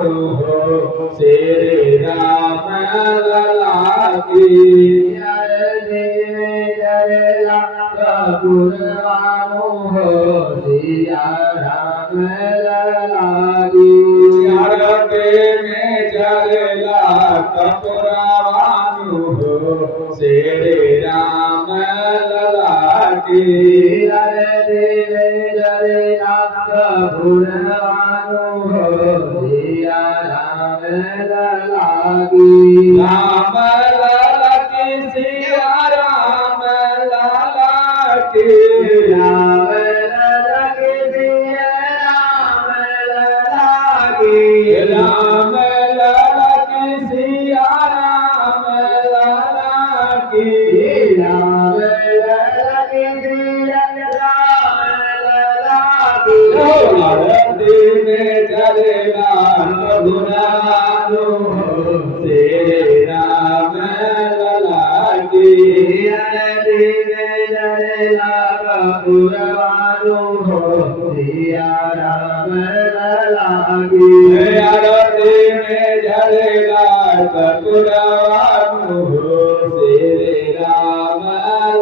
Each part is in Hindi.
हो श्री राम लला की पुरवानो हो सिया राम लला की आरती में जलेला कपुरवानो हो श्री राम लला की आरती में जलेला कपुरवानो हो सिया राम लला की राम लला की सिया राम लला की राम लला की सिया राम लला की राम लला की सिया राम लला की राम लला की सिया राम लला की आरती में जलेला रघुनाथो श्री राम लला की आरती में जलेला रघुनाथो सिया राम लला की आरती में जलेला रघुनाथो श्री राम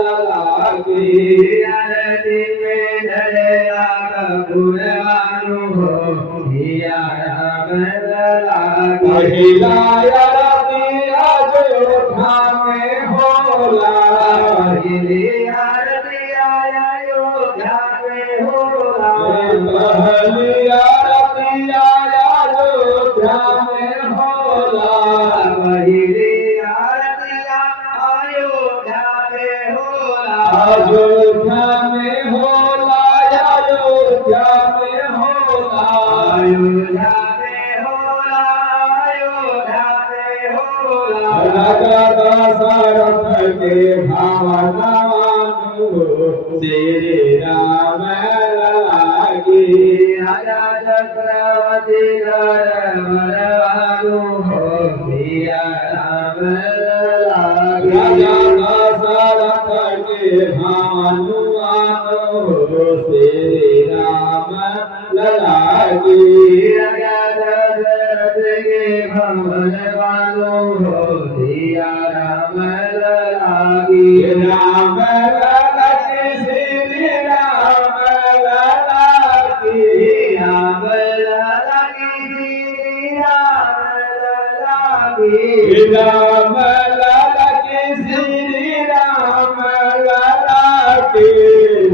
लला की आरती में जलेला रघुनाथो सिया राम लला की पहिला आरती अयोध्या में होला पहली आरती अयोध्या में होला पहली आरती अयोध्या में होला पहली आरती अयोध्या में होला अयोध्या में होला अयोध्या में होला अयोध्या में होला अयोध्या में होला राजा दशरथ के भावना श्री राम लला की राजा चक्रवर्ती बलवानु हो सिया राम लला की राजा दशरथ के भानु हो श्री राम लला की राजा दशरथ के भगवानो हो सिया राम लला की राम लला की श्री राम लला की राम लला की श्री राम लला की राम लला की श्री राम लला की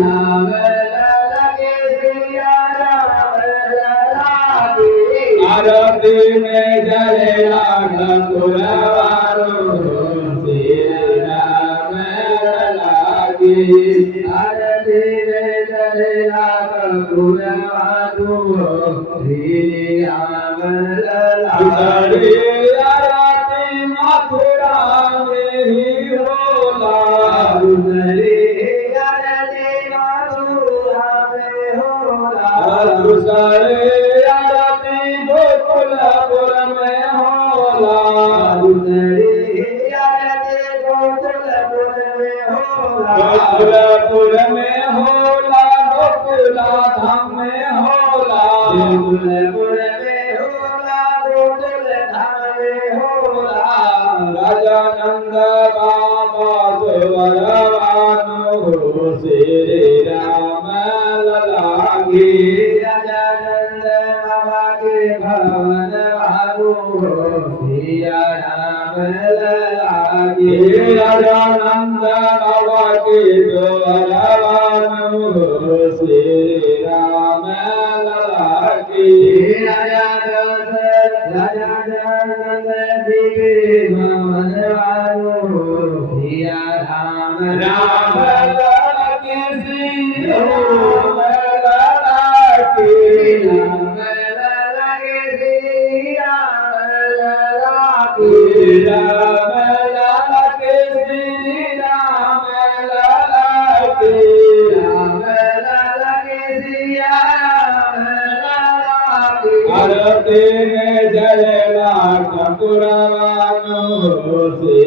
राम लला की सिया राम लला की आरती में जलेला कपुरवानो श्री राम लला की आरती में जलेला कपुरवानो श्री राम लला की आरती मथुरा में ही होला दूसरी आरती मथुरा में होला दूसरी आरती गोकुलपुर में होला दूसरी आरती गोकुलपुर में होला गोकुलपुर में होला गोकुला धाम में होला गोकुलपुर में होला गोकुल धाम में होला राजा नंद बाबा वरवानो हो श्री राम लला की राजा नंद बाबा के भवन वालो हो सिया राम लला की राजा नंद बाबा के वरवानो हो श्री राम लला की राजा नंद जी के भवन वालो हो सिया राम राम लला की श्री राम लला की राम लला की श्री राम लला की राम लला की श्री राम लला की राम लला की सिया राम लला की आरती में जलेला कपुरवानो श्री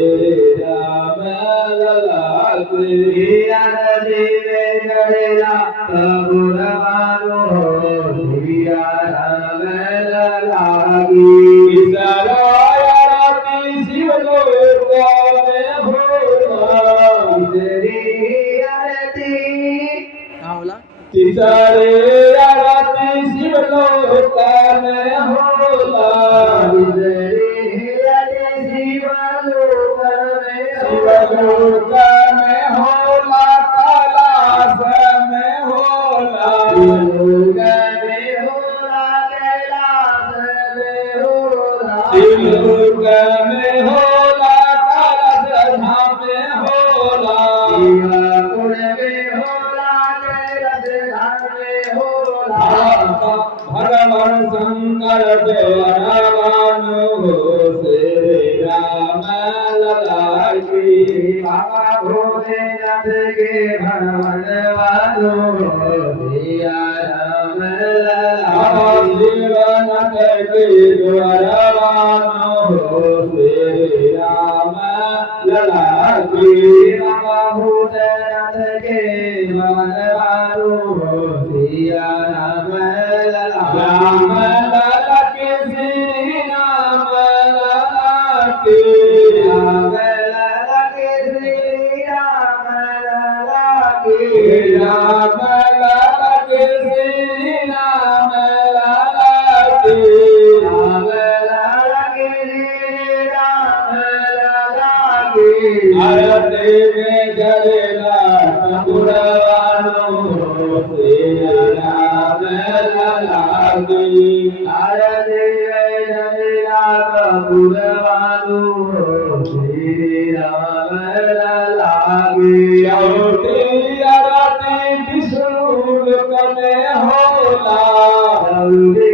राम लला की आरती में जलेला कपुरवानो सिया राम लला की में होला शिवलोक में होला कैलाश में होला शिवलोक में होला कैलाश में होला शिवलोक में होला कैलाश धाम में होला शिवपुर में होला कैलाश धाम में होला भगवान शंकर देवरान हो श्री राम लला की बाबा भोलेनाथ के भगवान वालो सिया राम लला शिवनाथ के द्वारवान हो श्री राम लला की बाबा भोलेनाथ के भगवान वालो सिया राम राम लला के श्री राम लला के राम लला के श्री राम लला के राम लला के श्री राम लला के राम लला के श्री राम लला के आरती में जलेला कपूरवानो श्री राम लला की आरती में जलेला कपूरवानो श्री राम लला की चौथी आरती विष्णु लोक में होला चौथी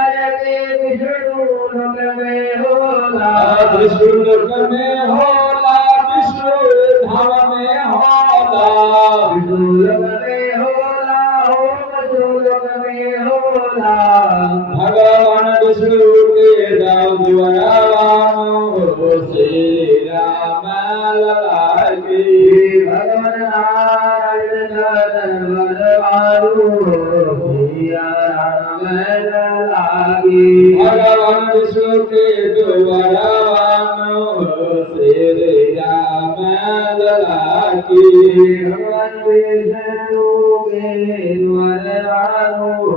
आरती विष्णु लोक में होला विष्णु लोक में होला विष्णु धाम में होला विष्णु लोक में होला हो विष्णु लोक में होला भगवान विष्णु के दाव द्वारावान हो श्री राम लला की भगवान नारायण भगवानु श्री राम लला की भगवान विष्णु के द्वारावान हो श्री राम लला की भगवान विष्णु के द्वारावान हो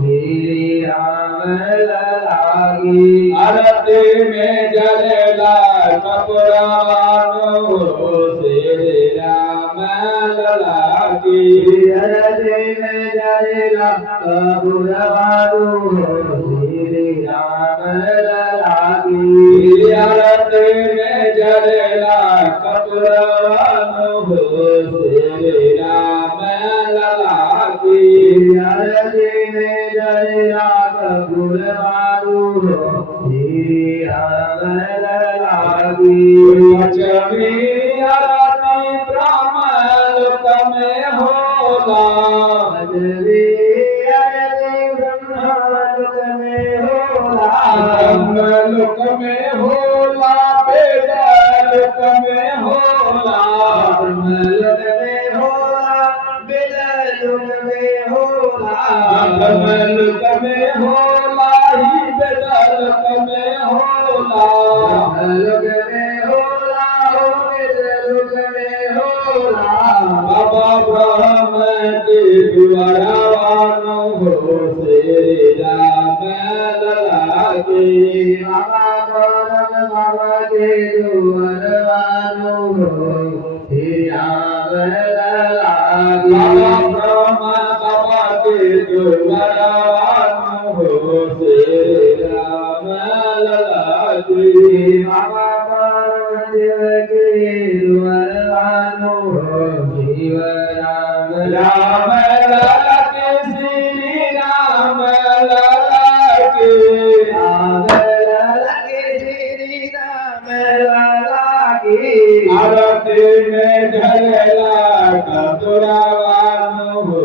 श्री राम लला की आरती में जलेला कपूरवान हो श्री राम लला की आरती में जलेला कपूरवान हो श्री राम लला की आरती में जलेला कपूरवान हो श्री राम लला की आरती में जलेला कपूरवान हो श्री राम लला की पंचमी आरती ब्रह्मलोक में होला पंचमी आरती ब्रह्मलोक में होला ब्रह्मलोक में होला वेदलोक में होला ब्रह्मलोक में होला वेदलोक में होला ब्रह्मलोक में होला ही वेदलोक में होला ब्रह्मलोक में होला हो वेदलोक में होला बाबा ब्रह्म के द्वारावान हो श्री राम लला के बाबा बाबा के द्वारावान हो श्री राम लला बाबा ब्रह्म बाबा के द्वारावान हो श्री राम लला के बाबा देव के द्वारावान हो शिव राम राम लला के श्री राम लला के राम लला के श्री राम लला के आरती में जलेला कपूरवान हो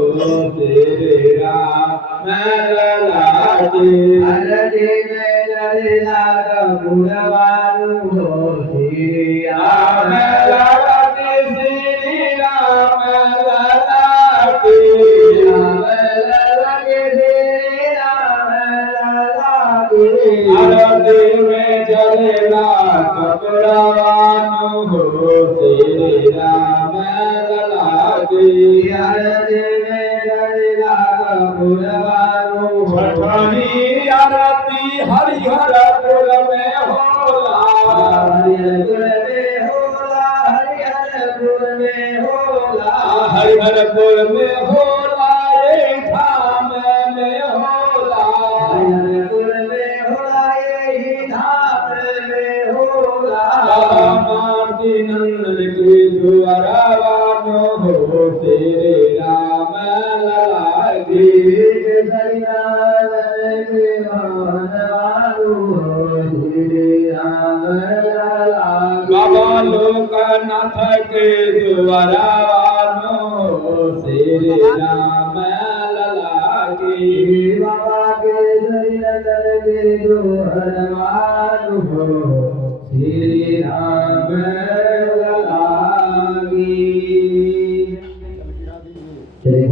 श्री राम लला के आरती में जलेला कपूरवान हो श्री राम लला के श्री राम लला के राम लला के श्री राम लला के आरती में जलेला कपूरवान हो श्री राम लला के आरती में जलेला कपूरवान हो अनंतपुर में होला ये धाम में होला अनंतपुर में होला यही धाम में होला बाबा माटी नंदन के द्वारा वानो हो तेरे राम लला की सरियानंद के मानवालु हो श्री राम लला बाबा लोकनाथ के द्वारा वानो हो तेरे राम लला की बाबा के सरियानंद के द्वारा हो श्री राम लला की। चलिए